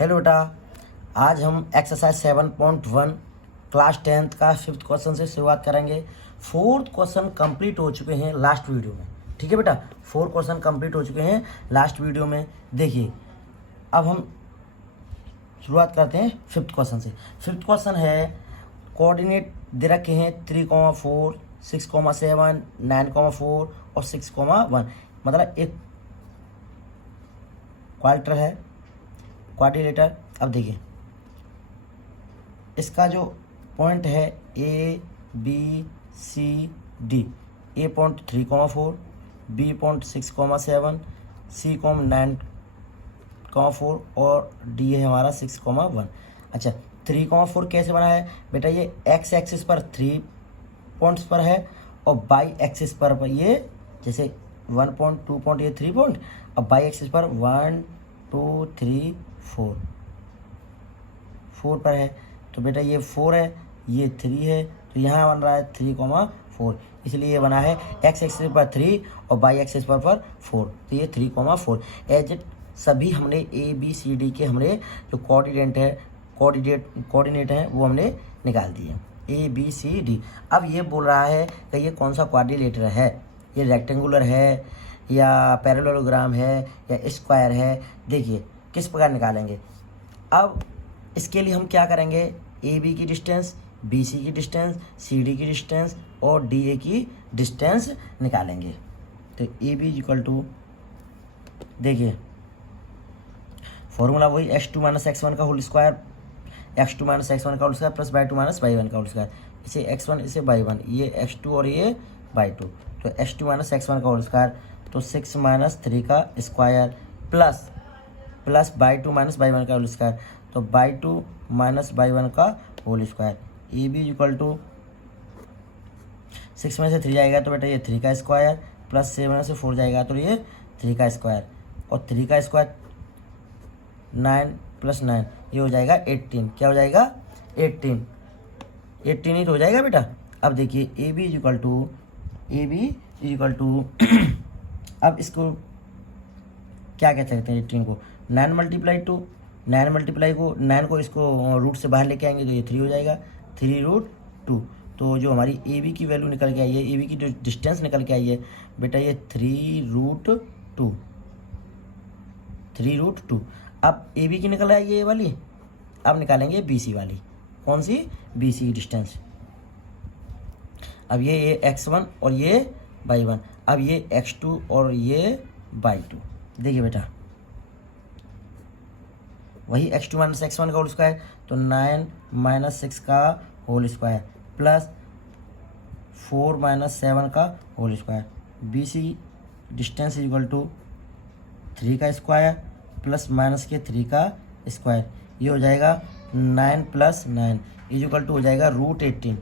Hello बेटा, आज हम एक्सरसाइज 7.1 क्लास 10th का 5th क्वेश्चन से शुरुआत करेंगे। 4th क्वेश्चन कंप्लीट हो चुके हैं लास्ट वीडियो में। ठीक है बेटा, 4 क्वेश्चन कंप्लीट हो चुके हैं लास्ट वीडियो में। देखिए, अब हम शुरुआत करते हैं 5th क्वेश्चन से। 5th क्वेश्चन है, कोऑर्डिनेट दे रखे हैं 3,4, 6,7, 9,4 और 6,1। मतलब एक क्वाड्रेटर है, क्वाड्रिलेटर। अब देखिए, इसका जो पॉइंट है A B C D. A point 3,4, B point 6,7, C comma 9,4 और डी है हमारा 6,1। अच्छा, 3,4 कैसे बना है बेटा? ये एक्स एक्सिस पर 3 पॉइंट्स पर है और बाई एक्सिस पर ये जैसे 1 पॉइंट 2 पॉइंट ये 3 पॉइंट, और बाई एक्सिस पर 1 2 3 4 पर है। तो बेटा ये 4 है, ये 3 है, तो यहाँ बन रहा है 3,4, इसलिए ये बना है एक्स एक्सिस पर 3 और बाई एक्सिस पर 4। तो ये 3,4 एज इट सभी हमने ए बी सी डी के हमने जो कोऑर्डिनेट है वो हमने निकाल दिए, ए बी सी डी। अब ये बोल रहा है कि ये कौन सा क्वाड्रिलेटर है, ये रेक्टेंगुलर है या पैरेललोग्राम है या स्क्वायर है। देखिए किस प्रकार निकालेंगे। अब इसके लिए हम क्या करेंगे, ए बी की डिस्टेंस, बी सी की डिस्टेंस, सी डी की डिस्टेंस और डी ए की डिस्टेंस निकालेंगे। तो ए बी इक्वल टू, देखिए फॉर्मूला वही x2 माइनस x1 का whole square, x2 minus x1 का whole square plus y2 minus y1 का होल स्क्वायर। इसे x1 इसे y1, ये x2 और ये y2। तो x2 माइनस x1 का होल स्क्वायर, तो 6 माइनस 3 का square plus y2 minus y1 का होल स्क्वायर, तो y2 माइनस y1 का whole square. A B equal to 6 में से 3 जाएगा तो बेटा ये 3 का स्क्वायर प्लस 7 में से 4 जाएगा तो ये 3 का स्क्वायर, और 3 का स्क्वायर 9 प्लस 9 ये हो जाएगा 18। क्या हो जाएगा? 18 ही तो हो जाएगा बेटा। अब देखिए ए बी इक्वल टू अब इसको क्या कह सकते हैं, 18 को 9 मल्टीप्लाई 2, 9 को इसको रूट से बाहर लेके आएंगे तो ये 3 हो जाएगा, 3√2। तो जो हमारी ए बी की वैल्यू निकल के आई है, ए बी की जो डिस्टेंस निकल के आई है बेटा ये 3√2। अब ए बी की निकल आई है ये वाली, अब निकालेंगे बी सी वाली। कौन सी? बी सी की डिस्टेंस। अब ये x1 और ये y1, अब ये x2 और ये y2। देखिए बेटा, वही x2 माइनस x1 का होल स्क्वायर, तो 9 माइनस 6 का होल स्क्वायर प्लस 4 माइनस 7 का whole square. B C distance equal to 3 का स्क्वायर प्लस माइनस के 3 का स्क्वायर, ये हो जाएगा 9 प्लस 9 इक्वल टू हो जाएगा √18।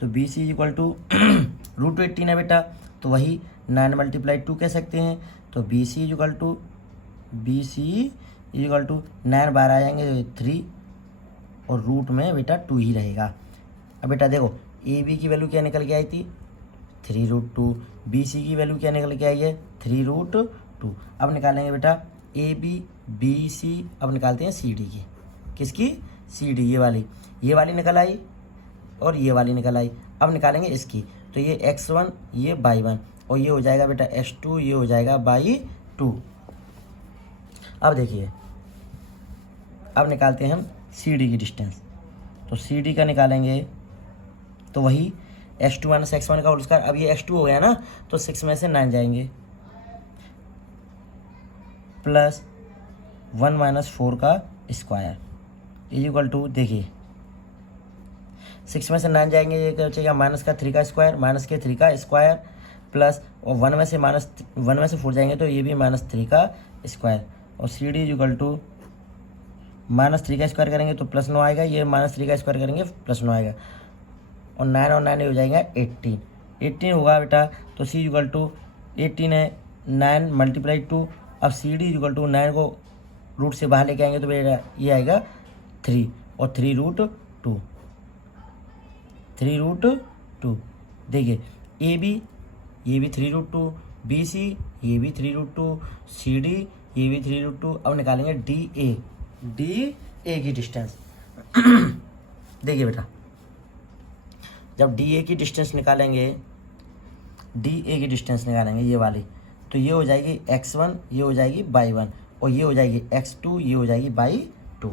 तो बी सी इक्वल टू √18 है बेटा, तो वही 9 मल्टीप्लाई 2 कह सकते हैं। तो बी सी इक्वल टू 9 बार आ जाएंगे 3 और रूट में बेटा 2 ही रहेगा। अब बेटा देखो, ए बी की वैल्यू क्या निकल के आई थी? 3√2। बी सी की वैल्यू क्या निकल के आई है? 3√2। अब निकालेंगे बेटा ए बी बी सी। अब निकालते हैं सी डी की। किसकी? सी डी, ये वाली निकल आई और ये वाली निकल आई। अब निकालेंगे इसकी, तो ये x1 ये y1 और ये हो जाएगा बेटा x2, ये हो जाएगा y2। अब देखिए, अब निकालते हैं हम सी डी की डिस्टेंस। तो सी डी का निकालेंगे तो वही x2 माइनस x1 का होल स्क्वायर। अब ये x2 हो गया ना, तो 6 में से 9 जाएंगे प्लस 1 माइनस 4 का स्क्वायर इक्वल टू, देखिए 6 में से 9 जाएंगे, ये क्या बचेगा? माइनस का 3 का स्क्वायर, माइनस के 3 का स्क्वायर प्लस, और 1 में से 4 जाएंगे तो ये भी -3 का स्क्वायर, और सी डी इक्वल टू -3 का स्क्वायर करेंगे तो +9 आएगा, ये -3 का स्क्वायर करेंगे +9 आएगा, और 9 और 9 हो जाएगा 18 होगा बेटा। तो सी इक्वल टू 18 है, 9 मल्टीप्लाई 2। अब सी डी इक्वल टू 9 को रूट से बाहर लेके आएंगे तो बेटा ये आएगा 3 और 3√2। देखिए ए बी ये भी 3√2, बी सी ये भी 3√2, सी डी ये भी 3√2। अब निकालेंगे डी ए की डिस्टेंस। देखिए बेटा, जब डी ए की डिस्टेंस निकालेंगे, ये वाली, तो ये हो जाएगी x1, ये हो जाएगी y1, और ये हो जाएगी x2, ये हो जाएगी y2।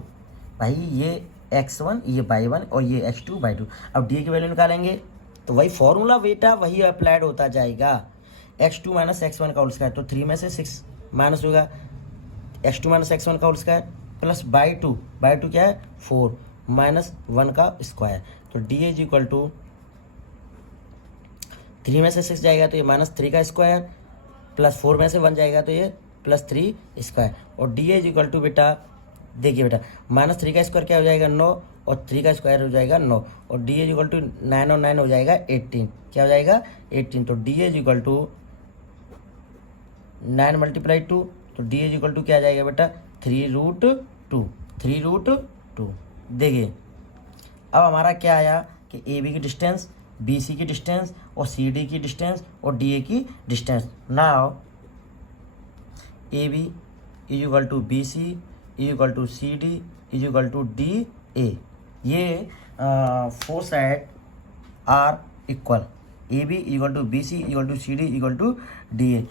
भाई ये x1, ये y1 और ये x2 y2। अब डी की वैल्यू निकालेंगे तो वही फॉर्मूला बेटा वही अप्लाइड होता जाएगा। x2 माइनस x1 का होल स्क्वायर, तो 3 में से 6 माइनस होगा, x2 माइनस x1 का होल स्क्वायर प्लस y2 क्या है 4 माइनस 1 का स्क्वायर। तो डी इज इक्वल टू 3 में से 6 जाएगा तो ये माइनस 3 का स्क्वायर, प्लस 4 में से 1 जाएगा तो ये प्लस 3 स्क्वायर। और डी इज इक्वल टू बेटा, देखिए बेटा, माइनस 3 का स्क्वायर क्या हो जाएगा 9, और 3 का स्क्वायर हो जाएगा 9, और डी इज इक्वल टू 9 और 9 हो जाएगा 18। क्या हो जाएगा 18। तो D is equal to 9 multiply 2, तो डी इज इक्वल टू क्या आ जाएगा बेटा 3√2। देखिए अब हमारा क्या आया कि ए बी की डिस्टेंस, बी सी की डिस्टेंस और सी डी की डिस्टेंस और डी ए की distance. Now A B is equal to B C is equal to C D is equal to D A. ये 4 side are equal, A B is equal to B C is equal to C D is equal to D A.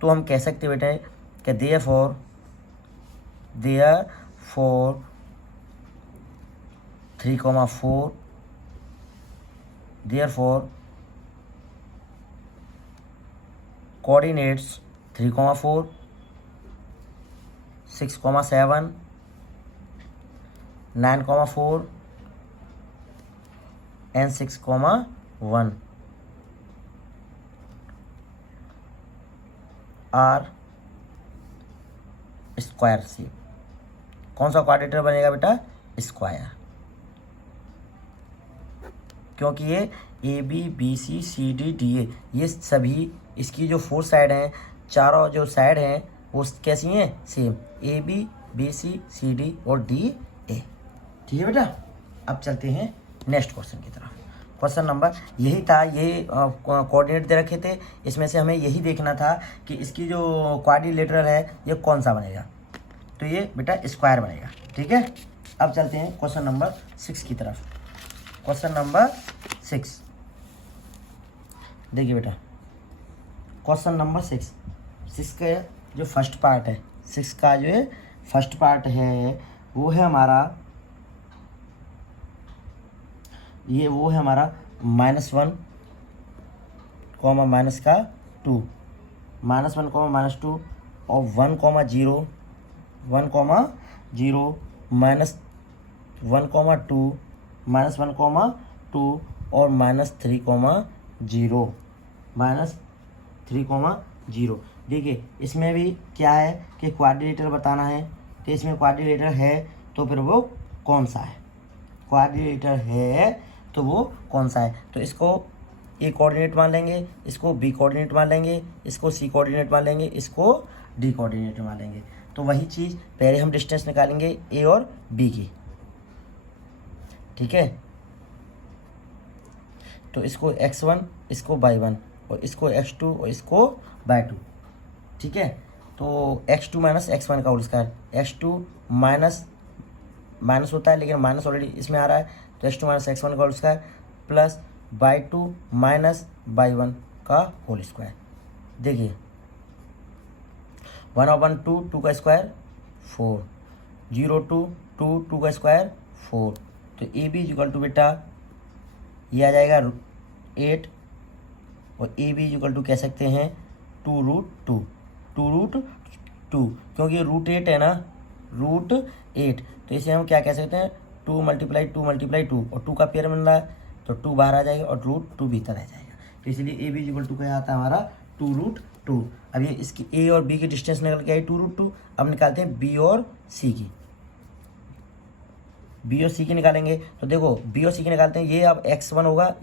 तो हम कह सकते हैं बेटा कि therefore 3,4 therefore coordinates 3,4, 6,7, 9,4 and 6,1 are square shape. कौन सा क्वाड्रेटर बनेगा बेटा स्क्वायर, क्योंकि ये A B B C C D D A ये सभी इसकी जो 4 साइड हैं, चारों जो साइड हैं वो कैसी हैं same, A B B C C D और डी ए। ठीक है बेटा, अब चलते हैं नेक्स्ट क्वेश्चन की तरफ। क्वेश्चन नंबर यही था, ये कोऑर्डिनेट दे रखे थे, इसमें से हमें यही देखना था कि इसकी जो क्वाड्रिलेटरल है ये कौन सा बनेगा, तो ये बेटा स्क्वायर बनेगा। ठीक है, अब चलते हैं क्वेश्चन नंबर 6 की तरफ। क्वेश्चन नंबर 6 देखिए बेटा, क्वेश्चन नंबर 6 का जो फर्स्ट पार्ट है, 6 का जो फर्स्ट पार्ट है वो है हमारा -1, -2, -1, -2 और 1,0, 1,0 -1,2, -1,2 और -3,0। देखिए इसमें भी क्या है कि क्वाड्रिलेटरल बताना है, तो इसमें क्वाड्रिलेटरल है तो फिर वो कौन सा है, क्वाड्रिलेटरल है तो वो कौन सा है। तो इसको ए कोऑर्डिनेट मान लेंगे, इसको बी कोऑर्डिनेट मान लेंगे, इसको सी कोऑर्डिनेट मान लेंगे, इसको डी कोऑर्डिनेट मान लेंगे। तो वही चीज़ पहले हम डिस्टेंस निकालेंगे ए और बी की। ठीक है, तो इसको x1, इसको y1 और इसको x2 और इसको y2। ठीक है, तो x2 माइनस x1 का होल स्क्वायर, x2 माइनस होता है लेकिन माइनस ऑलरेडी इसमें आ रहा है, तो x2 माइनस x1 का whole square plus y2 minus y1 का होल स्क्वायर। देखिए 1/2 2 का स्क्वायर 4, 0 2 2 का स्क्वायर 4। तो ए बी इक्वल टू बेटा ये आ जाएगा 8 और ए बी इक्वल टू कह सकते हैं 2√2, क्योंकि √8 है ना, √8, तो इसे हम क्या कह सकते हैं 2 × 2 और 2 का पेयर बन रहा है तो 2 बाहर आ जाएगा और √2 भीतर आ जाएगा। तो इसलिए ए बी इक्वल टू क्या आता है हमारा 2√2। अब ये इसकी ए और बी की डिस्टेंस निकल के आई 2√2। अब निकालते हैं बी और सी की, बी और सी की निकालेंगे। तो देखो बी और सी की निकालते हैं, ये अब x1 होगा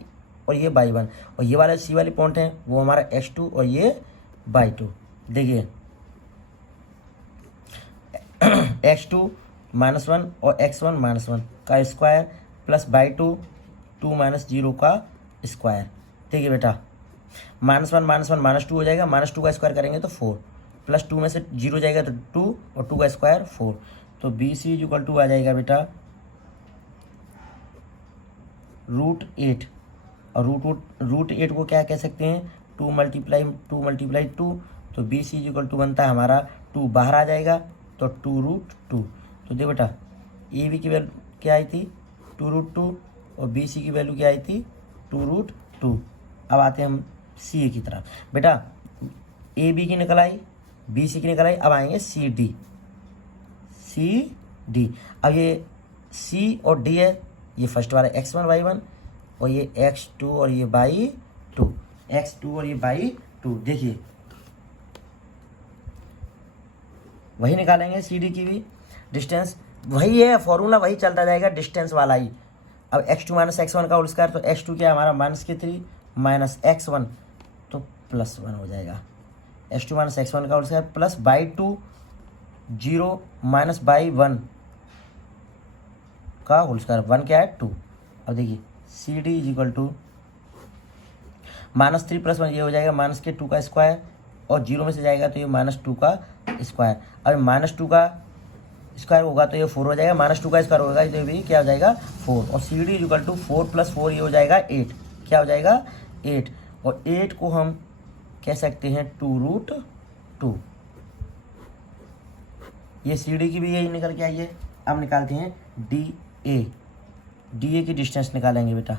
और ये y1 और ये वाला सी वाली पॉइंट है वो हमारा x2 और ये y2। देखिए x2 -1 और x1 -1 का स्क्वायर प्लस y2 2 - 0 का स्क्वायर। देखिए बेटा -1 -1 -2 हो जाएगा, -2 का स्क्वायर करेंगे तो 4, प्लस 2 में से 0 जाएगा तो 2 और 2 का स्क्वायर 4। तो B C is equal to आ जाएगा बेटा √8। और रूट 8 को क्या कह सकते हैं, 2 मल्टीप्लाई 2। तो B C is equal to बनता है हमारा 2 बाहर आ जाएगा तो 2√2। तो देखो बेटा ए बी की वैल्यू क्या आई थी 2√2 और बी सी की वैल्यू क्या आई थी 2√2। अब आते हैं हम सी ए की तरफ। बेटा ए बी की निकल आई, बी सी की निकल आई, अब आएंगे सी डी। अब ये सी और डी है, ये फर्स्ट वाला x1 y1 और ये x2 और ये y2, x2 और ये y2। देखिए वही निकालेंगे सी डी की भी डिस्टेंस, वही है फॉर्मूला, वही चलता जाएगा डिस्टेंस वाला ही। अब x2 माइनस x1 का होल स्क्वायर, तो x2 क्या है हमारा -3 माइनस x1 तो +1 हो जाएगा। x2 माइनस x1 का whole square plus y2 0 minus y1 का होल स्क्वायर, 1 क्या है 2। अब देखिए C D is equal to -3 + 1 ये हो जाएगा -2 का स्क्वायर और 0 में से जाएगा तो ये -2 का स्क्वायर। अब -2 का स्क्वायर होगा तो ये 4 हो जाएगा, -2 का स्क्वायर होगा तो भी क्या हो जाएगा 4। और C D is equal to 4 + 4 ये हो जाएगा 8। क्या हो जाएगा 8। और 8 को हम कह सकते हैं 2√2। ये सी डी की भी यही निकल के आई है। अब निकालते हैं डी ए की डिस्टेंस निकालेंगे बेटा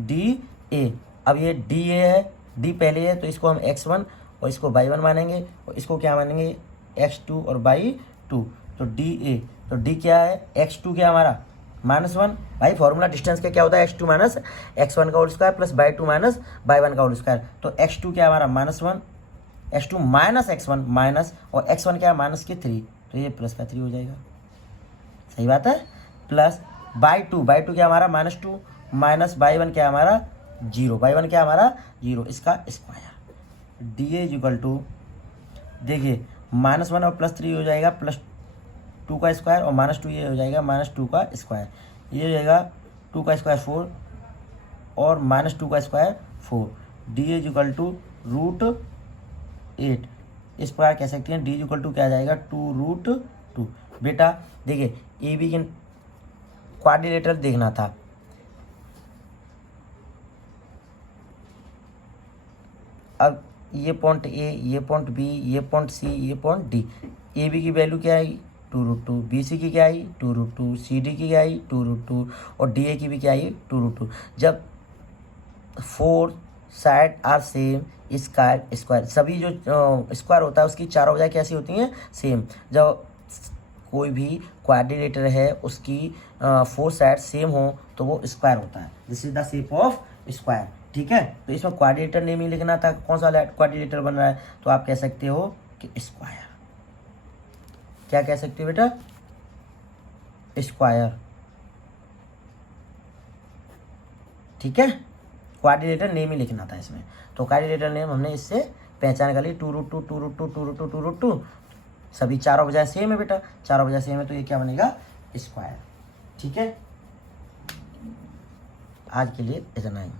डी ए। अब ये डी ए है, डी पहले है तो इसको हम x1 और इसको y1 मानेंगे और इसको क्या मानेंगे x2 और y2। तो डी ए, तो डी क्या है x2 क्या हमारा -1। भाई फॉर्मूला डिस्टेंस का क्या होता है x2 माइनस x1 का whole square plus y2 minus y1 का होल स्क्वायर। तो x2 क्या हमारा -1, x2 माइनस x1 माइनस और x1 क्या है -3 तो ये +3 हो जाएगा। सही बात है। प्लस y2 क्या हमारा -2 माइनस y1 क्या हमारा 0, y1 क्या हमारा 0, इसका square. D A is equal to देखिए -1 और +3 हो जाएगा +2 का स्क्वायर और -2 ये हो जाएगा -2 का स्क्वायर। ये हो जाएगा 2 का स्क्वायर 4 और -2 का square 4। D is equal to √8। इस प्रकार कह सकते हैं डी इज इक्वल टू क्या आ जाएगा 2√2। बेटा देखिए ए बी के क्वाड्रिलेटरल देखना था। अब ये पॉइंट ए, ये पॉइंट बी, ये पॉइंट सी, ये पॉइंट डी। ए बी की वैल्यू क्या आई 2√2, बी सी की क्या आई 2√2, सी डी की क्या आई 2√2 और डी ए की भी क्या आई 2√2। जब 4 साइड आर सेम स्क्वायर सभी जो स्क्वायर होता है उसकी चारों वजह कैसी होती हैं सेम। जब कोई भी क्वाड्रिलेटर है उसकी 4 साइड सेम हो तो वो स्क्वायर होता है। This is the shape of square. ठीक है, तो इसमें क्वाड्रिलेटर नेम ही लिखना था, कौन सा क्वाड्रिलेटर बन रहा है तो आप कह सकते हो कि स्क्वायर। क्या कह सकते हो बेटा स्क्वायर। ठीक है, क्वाड्रिलेटर नेम ही लिखना था इसमें। तो क्वाड्रिलेटर नेम हमने इससे पहचान कर ली 2√2 2√2 2√2 2√2। सभी चारों वजह सेम है बेटा, चारों वजह सेम है तो ये क्या बनेगा स्क्वायर। ठीक है, आज के लिए इतना ही।